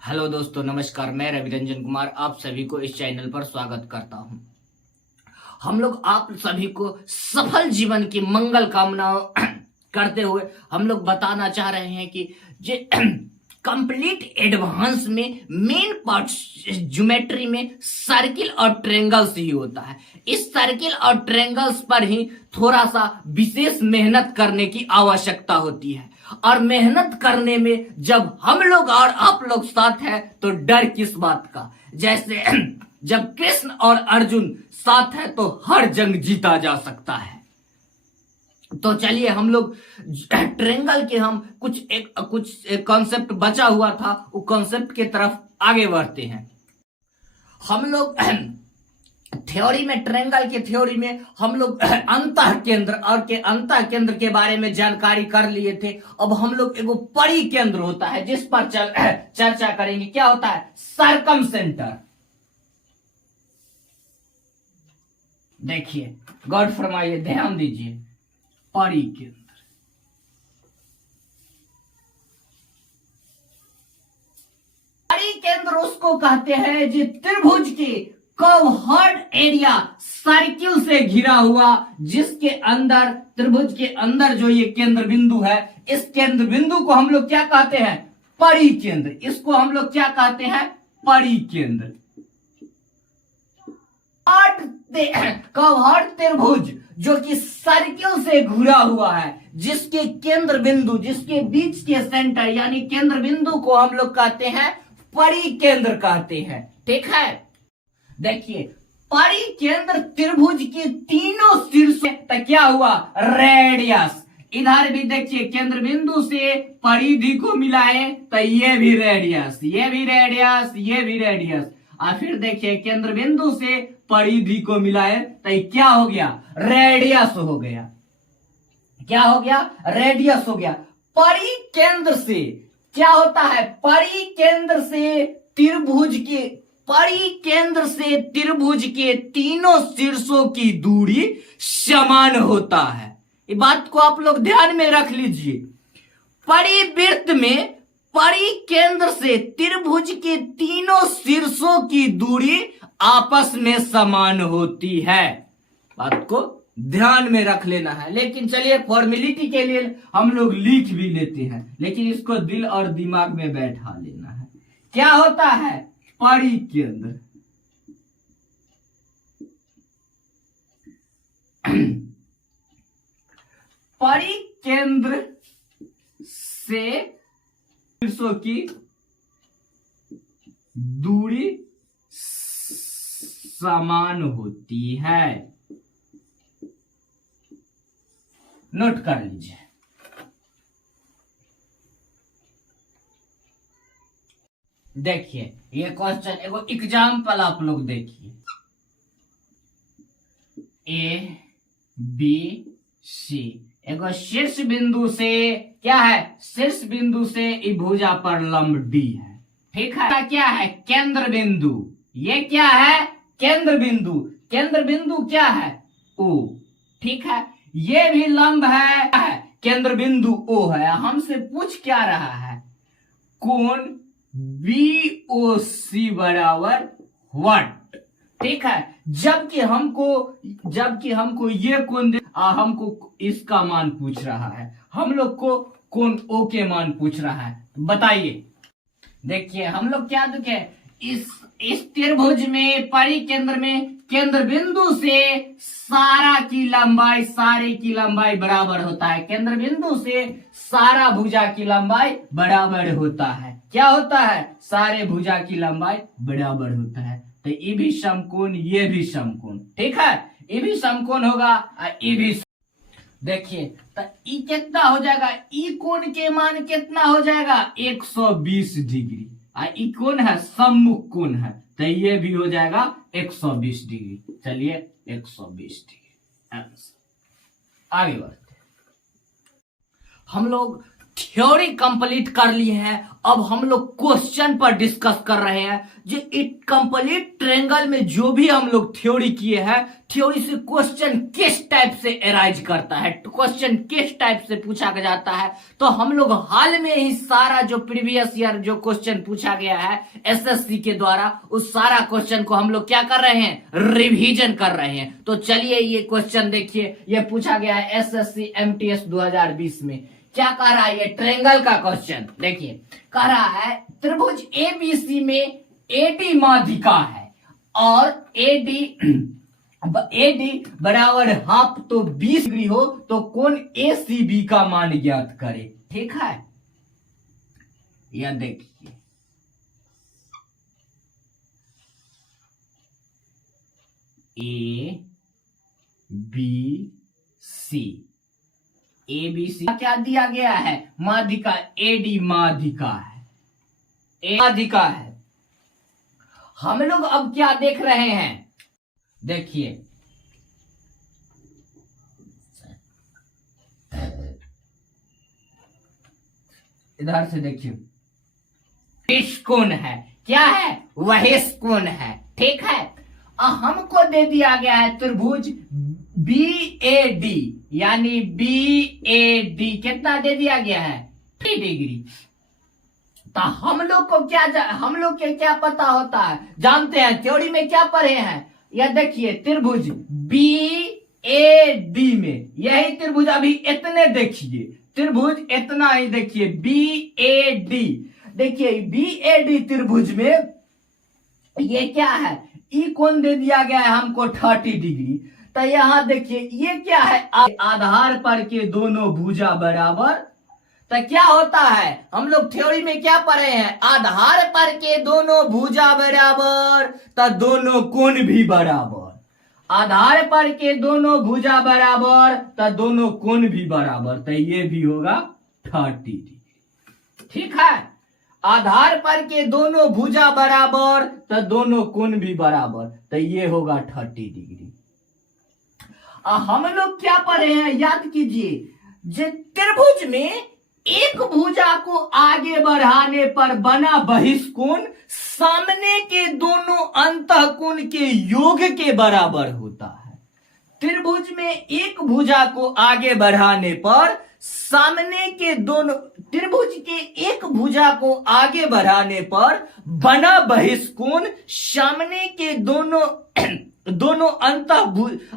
Hello दोस्तों, नमस्कार। मैं रवि रंजन कुमार आप सभी को इस चैनल पर स्वागत करता हूं। हम लोग आप सभी को सफल जीवन की मंगल कामनाओं करते हुए हम लोग बताना चाह रहे हैं कि जे कंप्लीट एडवांस में मेन पार्ट ज्योमेट्री में सर्किल और ट्रायंगल्स ही होता है। इस सर्किल और ट्रायंगल्स पर ही थोड़ा सा विशेष मेहनत करने की आवश्यकता होती है, और मेहनत करने में जब हम लोग और आप लोग साथ हैं तो डर किस बात का। जैसे जब कृष्ण और अर्जुन साथ है तो हर जंग जीता जा सकता है। तो चलिए हम लोग ट्रायंगल के हम कुछ कॉन्सेप्ट बचा हुआ था, वो कॉन्सेप्ट के तरफ आगे बढ़ते हैं। हम लोग थ्योरी में, ट्रायंगल के थ्योरी में हम लोग अंतः केंद्र और के अंतः केंद्र के बारे में जानकारी कर लिए थे। अब हम लोग एगो परि केंद्र होता है जिस पर चर्चा करेंगे। क्या होता है? Circum centre. देखिए, गौर फरमाइए, ध्यान दीजिए। परि केंद्र, परि केंद्र उसको कहते हैं जो त्रिभुज के कवर्ड एरिया सर्किल से घिरा हुआ, जिसके अंदर, त्रिभुज के अंदर जो ये केंद्र बिंदु है, इस केंद्र बिंदु को हम लोग क्या कहते हैं? परि केंद्र। इसको हम लोग क्या कहते हैं? परि केंद्र। कवर्ड त्रिभुज जो कि सर्किल से घुरा हुआ है, जिसके केंद्र बिंदु, जिसके बीच के सेंटर यानी केंद्र बिंदु को हम लोग कहते हैं परि केंद्र कहते हैं। ठीक है, देखिए, परि केंद्र त्रिभुज के तीनों शीर्षों तक क्या हुआ? रेडियस। इधर भी देखिए, केंद्र बिंदु से परिधि को मिलाए तो ये भी रेडियस, ये भी रेडियस, ये भी रेडियस। और फिर देखिए, केंद्र बिंदु से परिधि को मिलाए तो क्या हो गया? रेडियस हो गया। क्या हो गया? रेडियस हो गया। परि केंद्र से क्या होता है? परि केंद्र से त्रिभुज के, परि केंद्र से त्रिभुज के तीनों शीर्षों की दूरी समान होता है। ये बात को आप लोग ध्यान में रख लीजिए। परिवृत्त में परि केंद्र से त्रिभुज के तीनों शीर्षों की दूरी आपस में समान होती है। बात को ध्यान में रख लेना है। लेकिन चलिए, फॉर्मेलिटी के लिए हम लोग लिख भी लेते हैं, लेकिन इसको दिल और दिमाग में बैठा लेना है। क्या होता है? परि केंद्र परि केंद्र से शीर्षों की दूरी समान होती है। नोट कर लीजिए। देखिए, ये क्वेश्चन, एगो एग्जाम्पल आप लोग देखिए। ए बी सी, एगो शीर्ष बिंदु से क्या है? शीर्ष बिंदु से ई भुजा पर लंब डी है। ठीक है, क्या है? केंद्र बिंदु। ये क्या है? केंद्र बिंदु। केंद्र बिंदु क्या है? ओ। ठीक है, ये भी लंब है, केंद्र बिंदु ओ है। हमसे पूछ क्या रहा है? कोण BOC बराबर व्हाट? ठीक है, जबकि हमको ये कोण हमको इसका मान पूछ रहा है, हम लोग को कोण O के मान पूछ रहा है। बताइए, देखिए, हम लोग क्या देखे? इस त्रिभुज में, परि केंद्र में, केंद्र बिंदु से सारे की लंबाई बराबर होता है। केंद्र बिंदु से सारा भुजा की लंबाई बराबर होता है। क्या होता है? सारे भुजा की लंबाई बराबर होता है। तो ये भी समकोण, ये भी समकोण। ठीक है, ये भी समकोण होगा और ये भी। देखिए, तो ई कितना हो जाएगा? ई कोण के मान कितना हो जाएगा? 120 डिग्री। ई कोण है, सम्मुख कोण है, तो ये भी हो जाएगा 120 डिग्री। चलिए, 120 डिग्री आंसर। आगे बढ़ते हैं। हम लोग थ्योरी कंप्लीट कर ली है। अब हम लोग क्वेश्चन पर डिस्कस कर रहे हैं। जो इट कंप्लीट ट्रायंगल में जो भी हम लोग थ्योरी किए हैं, थ्योरी से क्वेश्चन किस टाइप से अराइज करता है, क्वेश्चन किस टाइप से पूछा जाता है, तो हम लोग हाल में ही सारा जो प्रीवियस ईयर जो क्वेश्चन पूछा गया है एसएससी के द्वारा, उस सारा क्वेश्चन को हम लोग क्या कर रहे हैं, रिवीजन कर रहे हैं। तो चलिए ये क्वेश्चन देखिए, ये पूछा गया है एसएससी एमटीएस 2020 में। क्या कह रहा है, ये ट्रायंगल का क्वेश्चन देखिए, कह रहा है त्रिभुज एबीसी में एडी माध्यिका है और एडी बराबर हाफ तो 20 डिग्री हो, तो कोण एसीबी का मान ज्ञात करे। ठीक है, यह देखिए A B C, A B C क्या दिया गया है, माध्यिका एडी माध्यिका है, ए माध्यिका है। हम लोग अब क्या देख रहे हैं, देखिए इधर से देखिए, कोण है, क्या है, वह कोण है। ठीक है, हमको दे दिया गया है त्रिभुज बी ए डी, यानी बी ए डी कितना दे दिया गया है, 3 डिग्री। तो हम लोग को हम लोग के क्या पता होता है, जानते हैं, थ्योरी में क्या पढ़े हैं, यह देखिए त्रिभुज बी ए डी में, यही त्रिभुज अभी इतने देखिए, त्रिभुज इतना ही देखिए बी ए डी। देखिए बी ए डी त्रिभुज में ये क्या है, ई कोण दे दिया गया है हमको 30 डिग्री। तो यहां देखिए ये क्या है, आधार पर के दोनों भुजा बराबर। तो क्या होता है, हम लोग थ्योरी में क्या पढ़े हैं, आधार पर के दोनों भुजा बराबर तो दोनों कोण भी बराबर, आधार पर के दोनों भुजा बराबर तो दोनों कोण भी बराबर, तो ये भी होगा 30 डिग्री। ठीक है, आधार पर के दोनों भुजा बराबर तो दोनों कोण भी बराबर, तो ये होगा 30 डिग्री। हम लोग क्या पढ़े हैं, याद कीजिए, जो त्रिभुज में एक भुजा को आगे बढ़ाने पर बना बहिष्कोण सामने के दोनों अंतःकोण के योग के बराबर होता है। त्रिभुज में एक भुजा को आगे बढ़ाने पर सामने के दोनों, त्रिभुज के एक भुजा को आगे बढ़ाने पर बना बहिष्कोण सामने के दोनों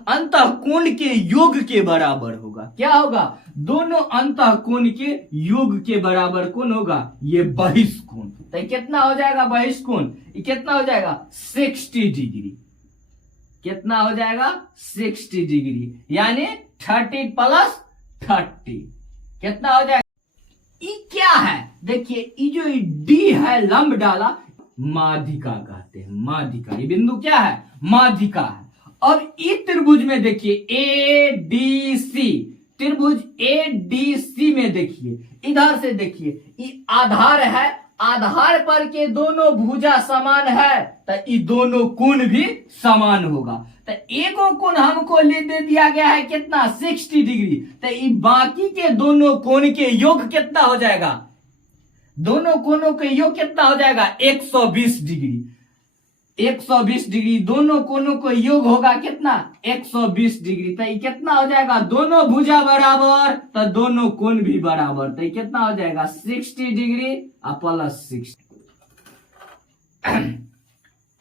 अंतःकोण के योग के बराबर होगा। क्या होगा, दोनों अंतःकोण के योग के बराबर कौन होगा, ये बहिष्कोण। तो कितना हो जाएगा बहिष्कोण, ये कितना हो जाएगा 60 डिग्री। कितना हो जाएगा 60 डिग्री, यानी 30 + 30 कितना हो जाएगा, ये क्या है, देखिए ये जो डी है लंब डाला, माध्यिका कहते हैं, माध्यिका, ये बिंदु क्या है, माध्यिका है। अब इस त्रिभुज में देखिए ए डी सी, त्रिभुज ए डी सी में देखिए, इधर से देखिए, ये आधार है, आधार पर के दोनों भुजा समान है, तो ये दोनों कोण भी समान होगा। तो एगो कोण हमको दे दिया गया है कितना, 60 डिग्री। तो ये बाकी के दोनों कोण के योग कितना हो जाएगा, दोनों कोणों के योग कितना हो जाएगा 120 डिग्री। 120 डिग्री दोनों कोणों को योग होगा कितना 120 डिग्री। तो ये कितना हो जाएगा, दोनों भुजा बराबर तो दोनों कोण भी बराबर, तो ये कितना हो जाएगा 60 डिग्री प्लस 60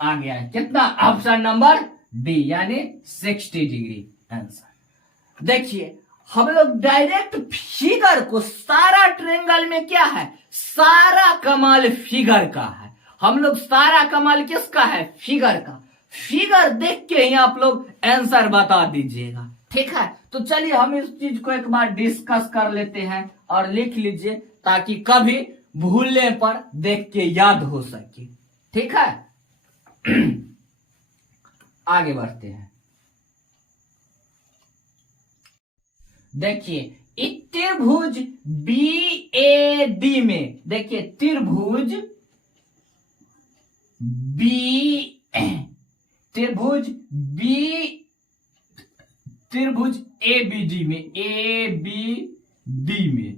आ गया है कितना, ऑप्शन नंबर डी, यानी 60 डिग्री आंसर। देखिए हम लोग डायरेक्ट फिगर को, सारा ट्रायंगल में क्या है, सारा कमाल फिगर का है। हम लोग सारा कमाल किसका है, फिगर का। फिगर देख के ही आप लोग आंसर बता दीजिएगा। ठीक है, तो चलिए हम इस चीज को एक बार डिस्कस कर लेते हैं और लिख लीजिए, ताकि कभी भूलने पर देख के याद हो सके। ठीक है आगे बढ़ते हैं। देखिए त्रिभुज बी ए डी में, देखिए त्रिभुज बी, त्रिभुज ए बी डी में, ए बी डी में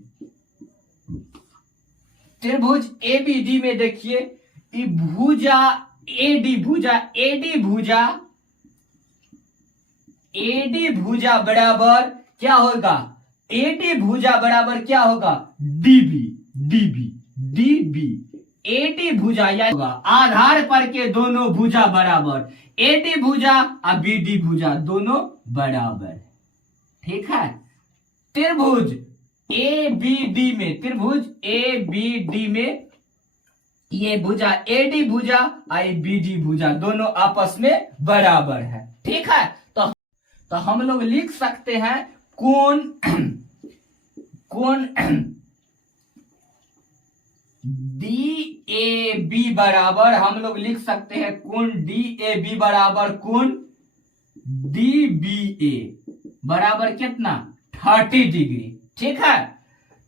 त्रिभुज एबीडी में देखिए ये भुजा एडी भुजा बराबर क्या होगा, एडी भुजा बराबर क्या होगा, डीबी एडी भुजा या होगा आधार पर के दोनों भुजा बराबर, एडी भुजा और बीडी भुजा दोनों बराबर। ठीक है, त्रिभुज एबीडी में ये भुजा एडी भुजा और बीडी भुजा दोनों आपस में बराबर है। ठीक है, तो हम लोग लिख सकते हैं कोण DAB बराबर, हम लोग लिख सकते हैं कोण DAB बराबर कोण DBA बराबर कितना, 30 डिग्री। ठीक है,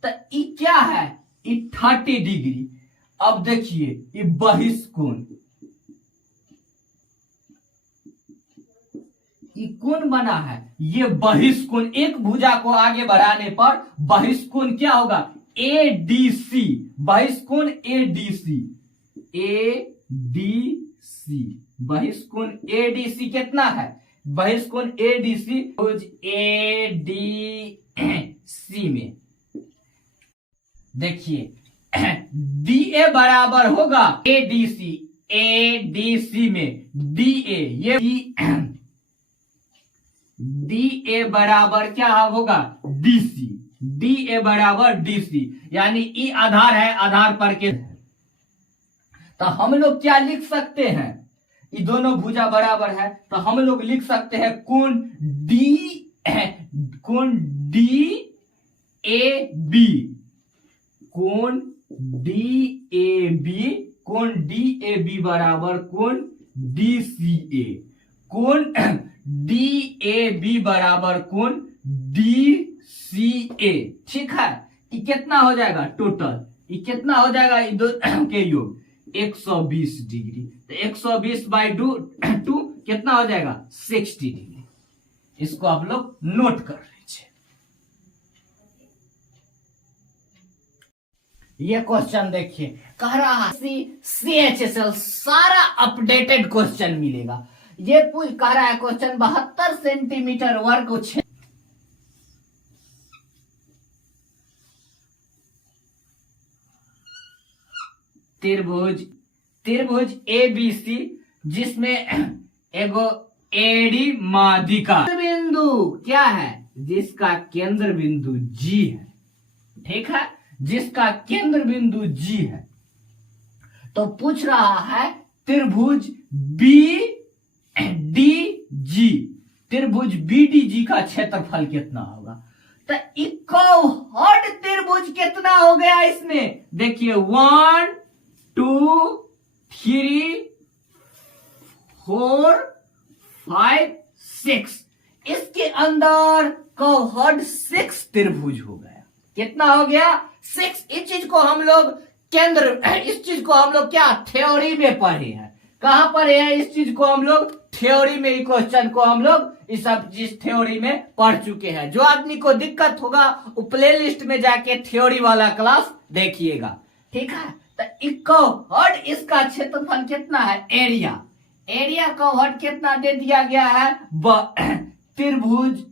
तो ये क्या है, ये 30 डिग्री। अब देखिए ये बहिष्कोण, ये कोण बना है, ये बहिष्कोण, एक भुजा को आगे बढ़ाने पर बहिष्कोण क्या होगा, ADC, बहिष्कोण ADC, बहिष्कोण ADC कितना है, बहिष्कोण ADC ADC में देखिए DA बराबर होगा ADC में DA, ये DA बराबर क्या होगा, DC, DA बराबर DC, यानी ई आधार है, आधार पर के। तो हम लोग क्या लिख सकते हैं, ये दोनों भुजा बराबर है, तो हम लोग लिख सकते हैं कोण DAB बराबर कोण DCA, कोण DAB बराबर कोण DCA। ठीक है, ये कितना हो जाएगा टोटल, ये कितना हो जाएगा, ये दो के योग 120 डिग्री। तो 120 बाई 2 कितना हो जाएगा, 60 डिग्री। इसको आप लोग नोट कर लीजिए। ये क्वेश्चन देखिए, कह रहा है CHSL सारा अपडेटेड क्वेश्चन मिलेगा। ये कह रहा है क्वेश्चन 72 सेंटीमीटर वर्ग त्रिभुज ABC जिसमें एगो एडी माध्यिका बिंदु क्या है, जिसका केंद्र बिंदु G है। ठीक है, जिसका केंद्र बिंदु G है। तो पूछ रहा है त्रिभुज BDG, त्रिभुज BDG का क्षेत्रफल कितना होगा। तो इकोहर्ड त्रिभुज कितना हो गया इसमें, देखिए 1 2 3 4 5 6, इसके अंदर कोहर्ड 6 त्रिभुज हो गया। कितना हो गया, 6। इस चीज को हम लोग क्या थ्योरी में पढ़े हैं, कहां पढ़े हैं, इस चीज को हम लोग थ्योरी में, क्वेश्चन को हम लोग इस सब चीज थ्योरी में पढ़ चुके हैं। जो आदमी को दिक्कत होगा वो प्ले लिस्ट में जाके थ्योरी वाला क्लास देखिएगा। ठीक है, तो इकोहर्ड इसका क्षेत्रफल कितना है, एरिया कोहर्ड कितना दे दिया गया है, त्रिभुज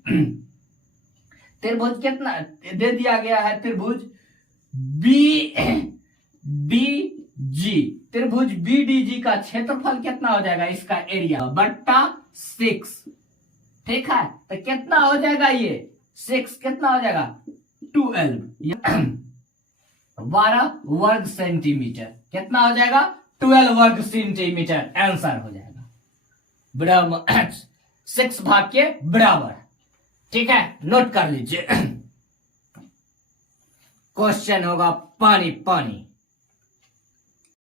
कितना दे दिया गया है, त्रिभुज BDG, त्रिभुज BDG का क्षेत्रफल कितना हो जाएगा, इसका एरिया बट्टा 6। ठीक है, तो कितना हो जाएगा, ये 6 कितना हो जाएगा, 12 वर्ग सेंटीमीटर। कितना हो जाएगा, 12 वर्ग सेंटीमीटर आंसर हो जाएगा, बराबर 6 भाग के बराबर। ठीक है, नोट कर लीजिए। क्वेश्चन होगा पानी।